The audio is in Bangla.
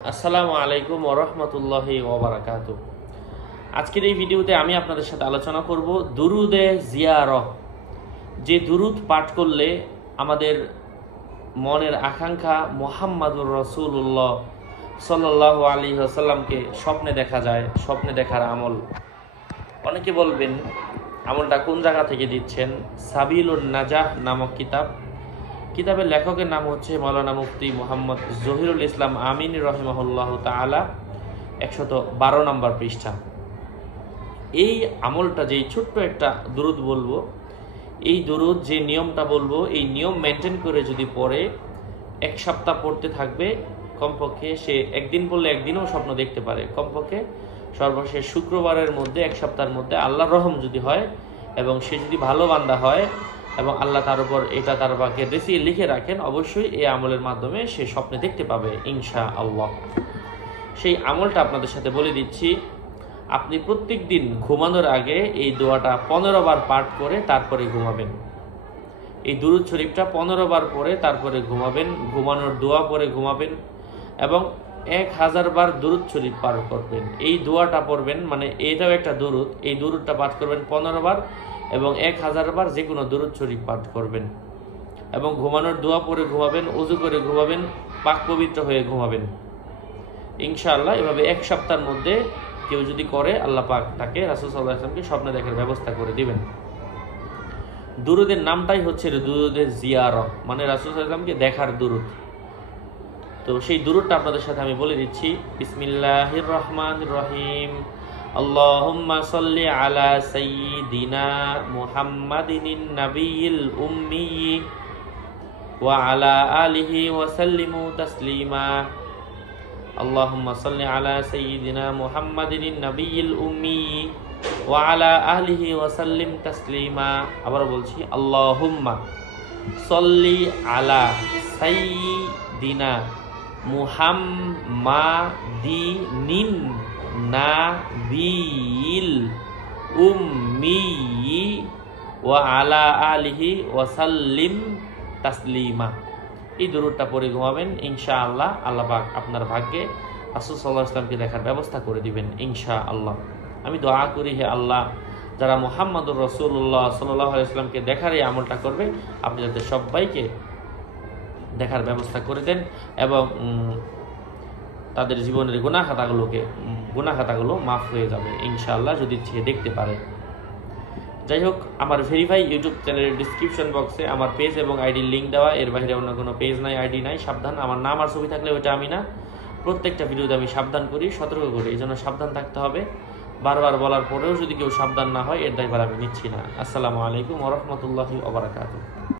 আসসালামু আলাইকুম ওয়া রাহমাতুল্লাহি ওয়া বারাকাতুহু। আজকের এই ভিডিওতে আমি আপনাদের সাথে আলোচনা করব দুরুদে জিয়ারহ। যে দুরুদ পাঠ করলে আমাদের মনের আকাঙ্ক্ষা মুহাম্মাদুর রাসূলুল্লাহ সাল্লাল্লাহু আলাইহি ওয়াসাল্লামকে স্বপ্নে দেখা যায়, স্বপ্নে দেখার আমল। অনেকে বলবেন আমলটা কোন জায়গা থেকে দিচ্ছেন? সাবিলুন নাজাহ নামক কিতাবের লেখকের নাম হচ্ছে মাওলানা মুফতি মুহাম্মদ জহিরুল ইসলাম আমিন রহিমাহুল্লাহ তাআলা, 112 নম্বর পৃষ্ঠা। এই আমলটা যেই ছোট্ট একটা দুরুদ বলবো, এই দুরুদ যে নিয়মটা বলবো, এই নিয়ম মেনটেন করে যদি পড়ে 1 সপ্তাহ পড়তে থাকবে, কমপক্ষে সে একদিন পড়লে একদিনও স্বপ্ন দেখতে পারে। কমপক্ষে সর্বশেষ শুক্রবারের মধ্যে 1 সপ্তাহের মধ্যে আল্লাহর রহম যদি হয় এবং সে যদি ভালো বান্দা হয় এবং আল্লাহ তার উপর এটা তার বাকে রেসিয়ে লিখে রাখেন, অবশ্যই এই আমলের মাধ্যমে সে স্বপ্নে দেখতে পাবে ইনশাআল্লাহ। সেই আমলটা আপনাদের সাথে বলে দিচ্ছি। আপনি প্রত্যেক দিন ঘুমানোর আগে এই দোয়াটা 15 বার পাঠ করে তারপরে ঘুমাবেন। এই দুরুদ শরীফটা 15 বার পড়ে তারপরে ঘুমাবেন, ঘুমানোর দোয়া পরে ঘুমাবেন এবং 1000 বার দুরুদ শরীফ পাঠ করবেন। এই দোয়াটা পড়বেন, মানে এটাও একটা দুরুদ, এই দুরুদটা পাঠ করবেন 15 বার এবং 1000 বার যে কোনো দুরুদ শরীফ পাঠ করবেন এবং ঘুমানোর দোয়া পরে ঘুমাবেন, ওযু করে ঘুমাবেন, পাক পবিত্র হয়ে ঘুমাবেন ইনশাআল্লাহ। এভাবে 1 সপ্তাহের মধ্যে কেউ যদি করে, আল্লাহ পাক তাকে রাসূল সাল্লাল্লাহু আলাইহি ওয়াসাল্লামকে স্বপ্নে দেখার ব্যবস্থা করে দিবেন। দুরুদের নামটাই হচ্ছে দুরুদে জিয়ারহ, মানে রাসূল সাল্লাল্লাহু আলাইহি ওয়াসাল্লামকে দেখার দুরুদ। তো সেই দুরুদটা আপনাদের সাথে আমি বলে দিচ্ছি। বিসমিল্লাহির রহমানির রহিম। আল্লাহুম্মা সাল্লি আলা সাইয়্যিদিনা মুহাম্মাদিন নাবিয়্যিল উম্মি ওয়া আলা আলিহি ওয়া সাল্লিমু তাসলিমা। আল্লাহুম্মা সাল্লি আলা সাইয়্যিদিনা মুহাম্মাদিন নাবিয়্যিল উম্মি ওয়া আলা আলিহি ওয়া সাল্লিম তাসলিমা। আবার বলছি, আল্লাহুম্মা সাল্লি আলা সাইয়্যিদিনা মুহাম্মাদিন নাবিয়্যিল উম্মি ওয়া আলা আলিহি ওয়া সাল্লিম তাসলিমা। এই দুরুদটা পড়ে ঘুমাবেন ইনশাআল্লাহ। আল্লাহ পাক আপনার ভাগ্যে রাসূল সাল্লাল্লাহু আলাইহি ওয়াসাল্লামকে দেখার ব্যবস্থা করে দিবেন ইনশাআল্লাহ। আমি দোয়া করি, হে আল্লাহ, যারা মুহাম্মদুর রাসূলুল্লাহ সাল্লাল্লাহু আলাইহি ওয়াসাল্লামকে দেখার এই আমলটা করবে, আপনি যাতে সবাইকে দেখার ব্যবস্থা করে দেন এবং তাদের জীবনের গুনাহ খাতাগুলো মাফ হয়ে যাবে ইনশাআল্লাহ, যদি সে দেখতে পারে। যাই হোক, আমার ভেরিফাই ইউটিউব চ্যানেলের ডিসক্রিপশন বক্সে আমার পেজ এবং আইডির লিঙ্ক দেওয়া, এর বাইরে অন্য কোনো পেজ নাই, আইডি নাই। সাবধান, আমার নাম আর ছবি থাকলে ওইটা আমি না। প্রত্যেকটা ভিডিওতে আমি সাবধান করি, সতর্ক করি, এই জন্য সাবধান থাকতে হবে। বারবার বলার পরেও যদি কেউ সাবধান না হয়, এর দায়ভার আমি নিচ্ছি না। আসসালামু আলাইকুম ওয়া রাহমাতুল্লাহি ওয়া বারাকাতুহু।